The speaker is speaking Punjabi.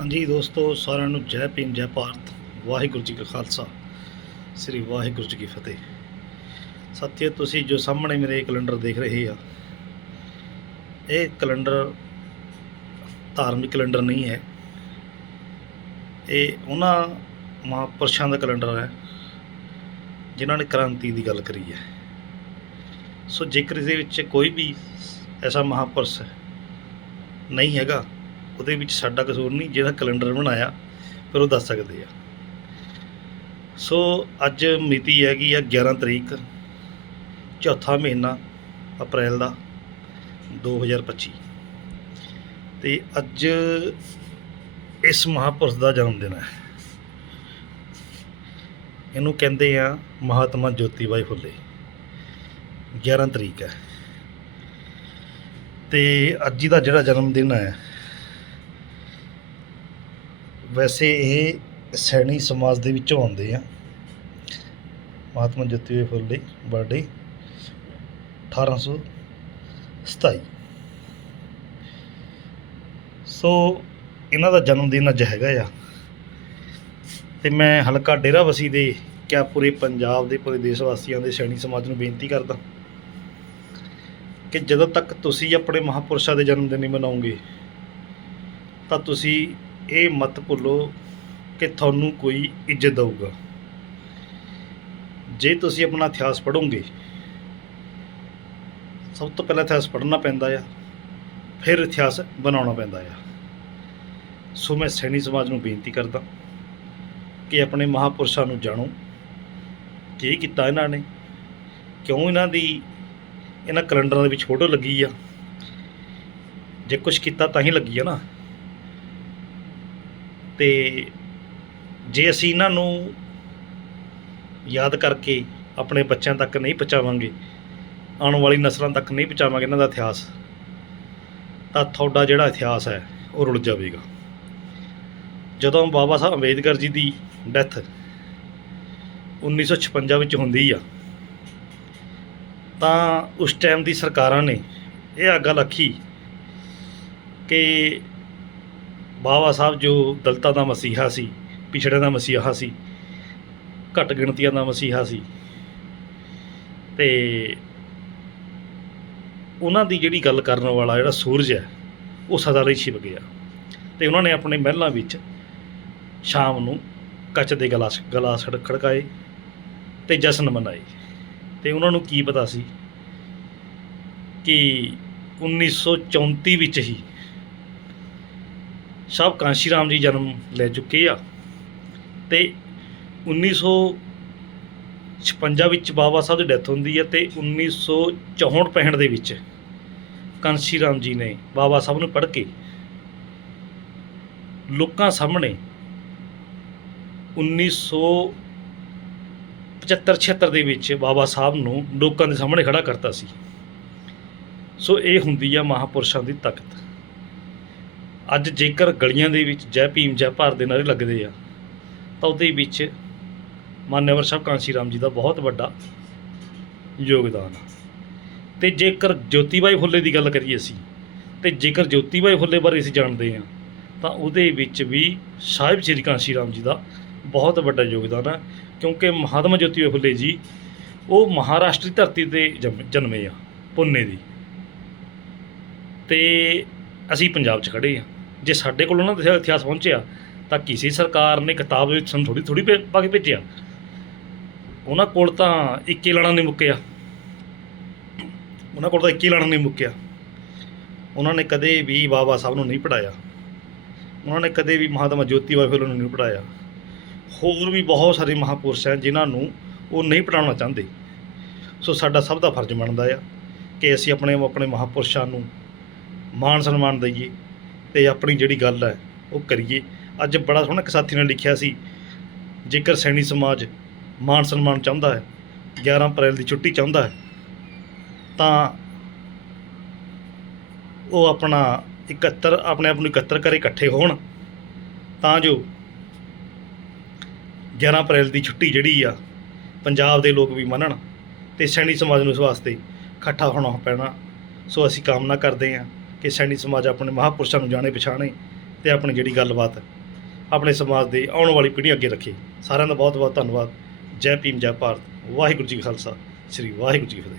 ਹਾਂਜੀ ਦੋਸਤੋ, ਸਾਰਿਆਂ ਨੂੰ ਜੈ ਭੀਮ, ਜੈ ਭਾਰਤ। ਵਾਹਿਗੁਰੂ ਜੀ ਕਾ ਖਾਲਸਾ। ਸ੍ਰੀ ਵਾਹਿਗੁਰੂ ਜੀ ਕੀ ਫਤਿਹ। ਸਾਥੀਓ, ਤੁਸੀਂ ਜੋ ਸਾਹਮਣੇ ਮੇਰੇ ਕੈਲੰਡਰ ਦੇਖ ਰਹੇ ਆ, ਇਹ ਕੈਲੰਡਰ ਧਾਰਮਿਕ ਕੈਲੰਡਰ ਨਹੀਂ ਹੈ। ਇਹ ਉਹਨਾਂ ਮਹਾਂਪੁਰਸ਼ਾਂ ਦਾ ਕੈਲੰਡਰ ਹੈ, ਜਿਨ੍ਹਾਂ ਨੇ ਕ੍ਰਾਂਤੀ ਦੀ ਗੱਲ ਕਰੀ ਹੈ। ਸੋ ਜੇਕਰ ਇਸ ਦੇ ਵਿੱਚ ਕੋਈ ਵੀ ਐਸਾ ਮਹਾਂਪੁਰਸ਼ ਨਹੀਂ ਹੈਗਾ ਉਹਦੇ ਵਿੱਚ ਸਾਡਾ ਕਸੂਰ ਨਹੀਂ, ਜਿਹੜਾ ਕੈਲੰਡਰ ਬਣਾਇਆ, ਫਿਰ ਉਹ ਦੱਸ ਸਕਦੇ ਆ। ਸੋ ਅੱਜ ਮਿਤੀ ਹੈਗੀ ਆ 11 ਤਰੀਕ, ਚੌਥਾ ਮਹੀਨਾ ਅਪ੍ਰੈਲ ਦਾ 2025 ਤੇ ਅੱਜ ਇਸ ਮਹਾਪੁਰਸ਼ ਦਾ ਜਨਮ ਦਿਨ ਹੈ। ਇਹਨੂੰ ਕਹਿੰਦੇ ਆ ਮਹਾਤਮਾ ਜੋਤੀਬਾਈ ਫੁੱਲੇ। 11 ਤਰੀਕ ਹੈ। ਤੇ ਅੱਜ ਦਾ ਜਿਹੜਾ ਜਨਮ ਦਿਨ ਹੈ ਵੈਸੇ ਇਹ ਸੈਣੀ ਸਮਾਜ ਦੇ ਵਿੱਚੋਂ ਆਉਂਦੇ ਆ। ਮਹਾਤਮਾ ਜੋਤੀਬਾ ਫੁੱਲੇ ਬਰਥਡੇ 1827 ਸੋ ਇਹਨਾਂ ਦਾ ਜਨਮ ਦਿਨ ਅੱਜ ਹੈਗਾ ਆ। ਤੇ ਮੈਂ ਹਲਕਾ ਡੇਰਾਬੱਸੀ ਦੇ ਕਿਆ ਪੂਰੇ ਪੰਜਾਬ ਦੇ, ਪੂਰੇ ਦੇਸ਼ ਵਾਸੀਆਂ ਦੇ ਸੈਣੀ ਸਮਾਜ ਨੂੰ ਬੇਨਤੀ ਕਰਦਾ ਕਿ ਜਦੋਂ ਤੱਕ ਤੁਸੀਂ ਆਪਣੇ ਮਹਾਪੁਰਸ਼ਾਂ ਦੇ ਜਨਮ ਦਿਨ ਨਹੀਂ ਮਨਾਉਂਗੇ, ਤਾਂ ਤੁਸੀਂ ਇਹ ਮਤ ਭੁੱਲੋ ਕਿ ਤੁਹਾਨੂੰ ਕੋਈ ਇੱਜ਼ਤ ਦੇਊਗਾ। ਜੇ ਤੁਸੀਂ ਆਪਣਾ ਇਤਿਹਾਸ ਪੜੋਗੇ ਸਭ ਤੋਂ ਪਹਿਲਾਂ ਇਤਿਹਾਸ ਪੜ੍ਹਨਾ ਪੈਂਦਾ ਆ, ਫਿਰ ਇਤਿਹਾਸ ਬਣਾਉਣਾ ਪੈਂਦਾ ਆ। ਸੋ ਮੈਂ ਸੈਣੀ ਸਮਾਜ ਨੂੰ ਬੇਨਤੀ ਕਰਦਾ ਕਿ ਆਪਣੇ ਮਹਾਪੁਰਸ਼ਾਂ ਨੂੰ ਜਾਣੋ ਕੀ ਕੀਤਾ ਇਹਨਾਂ ਨੇ, ਕਿਉਂ ਇਹਨਾਂ ਦੀ, ਇਹਨਾਂ ਕੈਲੰਡਰਾਂ ਦੇ ਵਿੱਚ ਫੋਟੋ ਲੱਗੀ ਆ। ਜੇ ਕੁਝ ਕੀਤਾ ਤਾਂ ਹੀ ਲੱਗੀ ਆ ਨਾ। ਤੇ ਜੇ ਅਸੀਂ ਇਹਨਾਂ ਨੂੰ ਯਾਦ ਕਰਕੇ ਆਪਣੇ ਬੱਚਿਆਂ ਤੱਕ ਨਹੀਂ ਪਹੁੰਚਾਵਾਂਗੇ, ਆਉਣ ਵਾਲੀ ਨਸਲਾਂ ਤੱਕ ਨਹੀਂ ਪਹੁੰਚਾਵਾਂਗੇ, ਇਹਨਾਂ ਦਾ ਇਤਿਹਾਸ, ਤਾਂ ਤੁਹਾਡਾ ਜਿਹੜਾ ਇਤਿਹਾਸ ਹੈ, ਉਹ ਰੁਲ ਜਾਵੇਗਾ। ਜਦੋਂ ਬਾਬਾ ਸਾਹਿਬ ਅੰਬੇਦਕਰ ਜੀ ਦੀ ਡੈਥ 1956 ਵਿੱਚ ਹੁੰਦੀ ਆ, ਤਾਂ ਉਸ ਟਾਈਮ ਦੀ ਸਰਕਾਰਾਂ ਨੇ ਇਹ ਆ ਗੱਲ ਆਖੀ ਕਿ ਬਾਬਾ ਸਾਹਿਬ ਜੋ ਦਲਤਾਂ ਦਾ ਮਸੀਹਾ ਸੀ, ਪਿਛੜਿਆਂ ਦਾ ਮਸੀਹਾ ਸੀ, ਘੱਟ ਗਿਣਤੀਆਂ ਦਾ ਮਸੀਹਾ ਸੀ, ਤੇ ਉਹਨਾਂ ਦੀ ਜਿਹੜੀ ਗੱਲ ਕਰਨ ਵਾਲਾ ਜਿਹੜਾ ਸੂਰਜ ਹੈ, ਉਹ ਸਦਾ ਲਈ ਛਿਪ ਗਿਆ। ਤੇ ਉਹਨਾਂ ਨੇ ਆਪਣੇ ਮਹਿਲਾਂ ਵਿੱਚ ਸ਼ਾਮ ਨੂੰ ਕੱਚ ਦੇ ਗਲਾਸ ਗਲਾਸ ਖੜ- ਖੜਕਾਏ ਤੇ ਜਸ਼ਨ ਮਨਾਏ। ਤੇ ਉਹਨਾਂ ਨੂੰ ਕੀ ਪਤਾ ਸੀ ਕਿ 1934 ਵਿੱਚ ਹੀ ਸਾਹਿਬ ਕਾਂਸ਼ੀ ਰਾਮ ਜੀ ਜਨਮ ਲੈ ਚੁੱਕੇ ਆ। ਤੇ 1956 ਵਿੱਚ ਬਾਬਾ ਸਾਹਿਬ ਦੀ ਡੈਥ ਹੁੰਦੀ ਹੈ ਤੇ 1964 65 ਦੇ ਵਿੱਚ ਕਾਂਸ਼ੀ ਰਾਮ ਜੀ ਨੇ ਬਾਬਾ ਸਾਹਿਬ ਨੂੰ ਪੜ੍ਹ ਕੇ ਲੋਕਾਂ ਸਾਹਮਣੇ 1975 76 ਦੇ ਵਿੱਚ ਬਾਬਾ ਸਾਹਿਬ ਨੂੰ ਲੋਕਾਂ ਦੇ ਸਾਹਮਣੇ ਖੜਾ ਕਰਤਾ ਸੀ। ਸੋ ਇਹ ਹੁੰਦੀ ਆ ਮਹਾਪੁਰਸ਼ਾਂ ਦੀ ਤਾਕਤ। ਅੱਜ ਜੇਕਰ ਗਲੀਆਂ ਦੇ ਵਿੱਚ ਜੈ ਭੀਮ, ਜੈ ਭਾਰਤ ਦੇ ਨਾਰੇ ਲੱਗਦੇ ਆ, ਤਾਂ ਉਹਦੇ ਵਿੱਚ ਮਾਨਵਰ ਸਾਹਿਬ ਕਾਂਸੀ ਰਾਮ ਜੀ ਦਾ ਬਹੁਤ ਵੱਡਾ ਯੋਗਦਾਨ ਆ। ਤੇ ਜੇਕਰ ਜੋਤੀਬਾਈ ਫੁੱਲੇ ਦੀ ਗੱਲ ਕਰੀਏ ਅਸੀਂ, ਤੇ ਜੇਕਰ ਜੋਤੀਬਾਈ ਫੁੱਲੇ ਬਾਰੇ ਅਸੀਂ ਜਾਣਦੇ ਆ, ਤਾਂ ਉਹਦੇ ਵਿੱਚ ਵੀ ਸਾਹਿਬ ਸ੍ਰੀ ਕਾਂਸੀ ਰਾਮ ਜੀ ਦਾ ਬਹੁਤ ਵੱਡਾ ਯੋਗਦਾਨ ਆ, ਕਿਉਂਕਿ ਮਹਾਤਮਾ ਜੋਤੀਬਾਈ ਫੁੱਲੇ ਜੀ, ਉਹ ਮਹਾਰਾਸ਼ਟਰੀ ਧਰਤੀ ਤੇ ਜੰਮ- ਜਨਮੇ ਆ, ਪੁਨੇ ਦੀ। ਤੇ ਅਸੀਂ ਪੰਜਾਬ 'ਚ ਖੜੇ ਆ। ਜੇ ਸਾਡੇ ਕੋਲ ਉਹਨਾਂ ਦਾ ਇਤਿਹਾਸ ਪਹੁੰਚਿਆ, ਤਾਂ ਕਿਸੇ ਸਰਕਾਰ ਨੇ ਕਿਤਾਬ ਵਿੱਚ ਸਾਨੂੰ ਥੋੜੀ ਥੋੜੀ ਪਾ ਕੇ ਭੇਜਿਆ। ਉਹਨਾਂ ਕੋਲ ਤਾਂ ਇੱਕੇ ਲਾਣਾ ਨਹੀਂ ਮੁੱਕਿਆ। ਉਹਨਾਂ ਕੋਲ ਤਾਂ ਇੱਕੇ ਲਾਣਾ ਨਹੀਂ ਮੁੱਕਿਆ। ਉਹਨਾਂ ਨੇ ਕਦੇ ਵੀ ਬਾਬਾ ਸਾਹਿਬ ਨੂੰ ਨਹੀਂ ਪੜਾਇਆ ਉਹਨਾਂ ਨੇ ਕਦੇ ਵੀ ਮਹਾਤਮਾ ਜੋਤੀਬਾ ਫੁੱਲੇ ਨੂੰ ਨਹੀਂ ਪੜਾਇਆ ਹੋਰ ਵੀ ਬਹੁਤ ਸਾਰੇ ਮਹਾਪੁਰਸ਼ ਹੈ ਜਿਨ੍ਹਾਂ ਨੂੰ ਉਹ ਨਹੀਂ ਪੜਾਉਣਾ ਚਾਹੁੰਦੇ। ਸੋ ਸਾਡਾ ਸਭ ਦਾ ਫਰਜ਼ ਬਣਦਾ ਆ ਕਿ ਅਸੀਂ ਆਪਣੇ ਆਪਣੇ ਮਹਾਪੁਰਸ਼ਾਂ ਨੂੰ ਮਾਣ ਸਨਮਾਨ ਦਈਏ। ਤੇ ਆਪਣੀ ਜਿਹੜੀ ਗੱਲ ਹੈ, ਉਹ ਕਰੀਏ। ਅੱਜ ਬੜਾ ਸੋਹਣਾ ਇੱਕ ਸਾਥੀ ਨੇ ਲਿਖਿਆ ਸੀ, ਜੇਕਰ ਸੈਣੀ ਸਮਾਜ ਮਾਣ ਸਨਮਾਨ ਚਾਹੁੰਦਾ ਹੈ 11 ਅਪ੍ਰੈਲ ਦੀ ਛੁੱਟੀ ਚਾਹੁੰਦਾ ਹੈ, ਤਾਂ ਉਹ ਆਪਣਾ 71 ਆਪਣੇ ਆਪ ਨੂੰ ਇਕੱਤਰ ਕਰੇ, ਇਕੱਠੇ ਹੋਣ, ਤਾਂ ਜੋ 11 ਅਪ੍ਰੈਲ ਦੀ ਛੁੱਟੀ ਜਿਹੜੀ ਆ, ਪੰਜਾਬ ਦੇ ਲੋਕ ਵੀ ਮੰਨਣ ਤੇ ਸੈਣੀ ਸਮਾਜ ਨੂੰ ਇਸ ਵਾਸਤੇ ਇਕੱਠਾ ਹੋਣਾ ਪੈਣਾ। ਸੋ ਅਸੀਂ ਕਾਮਨਾ ਕਰਦੇ ਹਾਂ। ਕਿ ਸੈਣੀ ਸਮਾਜ ਆਪਣੇ ਮਹਾਪੁਰਸ਼ਾਂ ਨੂੰ ਜਾਣੇ ਪਛਾਣੇ ਤੇ ਆਪਣੀ ਜਿਹੜੀ ਗੱਲਬਾਤ ਆਪਣੇ ਸਮਾਜ ਦੇ ਆਉਣ ਵਾਲੀ ਪੀੜ੍ਹੀ ਅੱਗੇ ਰੱਖੇ। ਸਾਰਿਆਂ ਦਾ ਬਹੁਤ ਬਹੁਤ ਧੰਨਵਾਦ। ਜੈ ਭੀਮ, ਜੈ ਭਾਰਤ। ਵਾਹਿਗੁਰੂ ਜੀ ਕਾ ਖਾਲਸਾ। ਸ੍ਰੀ ਵਾਹਿਗੁਰੂ ਜੀ ਕੀ ਫਤਿਹ।